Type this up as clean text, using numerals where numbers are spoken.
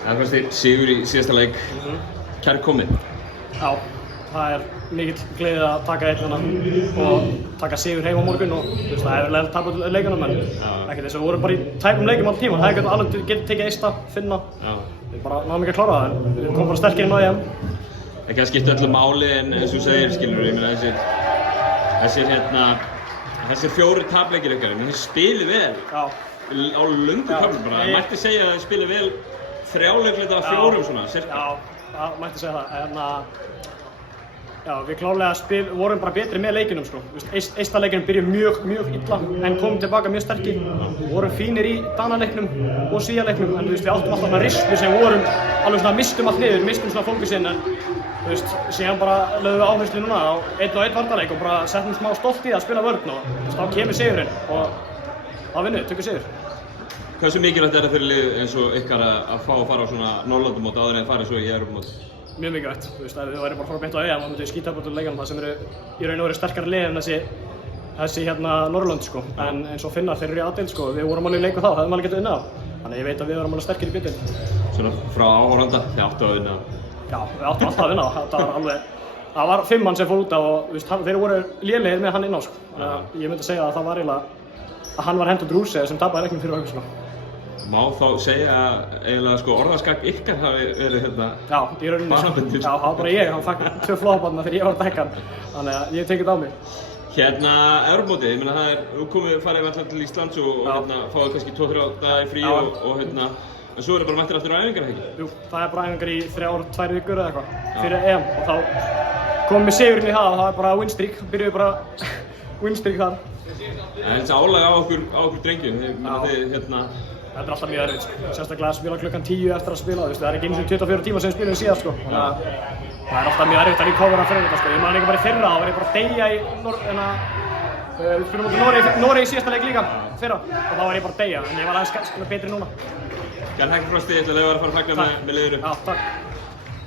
Það fannst þér sigur í síðasta leik, kærkominn. Já, það mikill gleði að taka einn og taka sigur heim á morgun og það hefur leiðilegt tapað leikunum en ekki þess að við vorum bara í tæpum leikum allan tíman. Það hefði alveg getið tekið eista, finna. Við bara náðum ekki að klára það en við komum bara sterkir inn á EM. Ekki að skipta öllu máli en eins og þú segir, skilur, ég meina þessir 4 tapleikir ykkar, þeir spilið vel á löngu köflum bara. Það mætti segja að þeir spilið vel 3 leikleita af 4 svona, cirka. Já, það mætti segja það. Já, við klárlega vorum bara betri með leikinum sko. Eista leikinum byrjuð mjög illa en komum tilbaka mjög sterkir. Vorum fínir í Danaleiknum og Svíaleiknum en við áttum alltaf svona rislu sem vorum alveg svona mistum allt niður, mistum svona fókusinn en síðan bara lögðum við áherslu núna á 1-1 varnarleik og bara settum smá stolt í að spila vörn og þá kemur sigurinn og þá vinnum við, tökum sigur. Hversu mikilvægt það fyrir lið eins og ykkar að fá að fara á svona Norðurlandamót áður en farið svo í Evrópumót? Mjög mikilvægt. Ef við værum bara að fara beint á EM þá myndum við skýta upp út úr leikunum það sem eru í raun og veru sterkari lið en þessi Norðurlönd sko. En eins og Finnar, þeir eru í A-deild sko. Við vorum alveg í leiku þá, hefðum alveg getað unnið þá. Þannig ég veit að við vorum alveg sterkir í B-deild. Svona frá áhorfanda, þið áttu að vinna þá? Já, við áttum alltaf að vinna þá. Það var 5 mann sem fór út á og þeir voru lélegir með hann inn á sko. Þannig að ég myndi segja að það var eiginlega að hann var hentur Drúse sem tapaði leiknum fyrir okkur sko. Má þá segja eiginlega sko orðaskak ykkar hafi verið Já, í rauninni banabundir. Já, það var bara ég, hann fekk 2 flóðabarna þegar ég var að dekka hann. Þannig að ég tekið þetta á mig. Evrópumótið, ég meina farið alltaf til Íslands og fáið kannski 2-3 daga í frí og en svo bara mættir aftur á æfingar, ekki? Jú, það bara æfingar í 3-2 vikur eða eitthvað fyrir EM og þá komum við sigurinn í það og það bara winstreak, byrjuðu bara winstreak þar. Það þessi álag á okkur drengjum, Þetta alltaf mjög erfitt, sérstaklega að spila klukkan 10 eftir að spila, það ekki einu sinni 24 tíma sem við spilum síðast sko. Þannig að það alltaf mjög erfitt að recovera fyrir þetta sko. Ég man líka bara í fyrra, þá var ég bara að deyja í við spilum út í Noregi í síðasta leik líka fyrra og þá var ég bara að deyja, en ég var aðeins betri núna. Gerð Hekki Frosti, ég ætla að leyfa þér að fara að fagna með liðinu. Já, takk.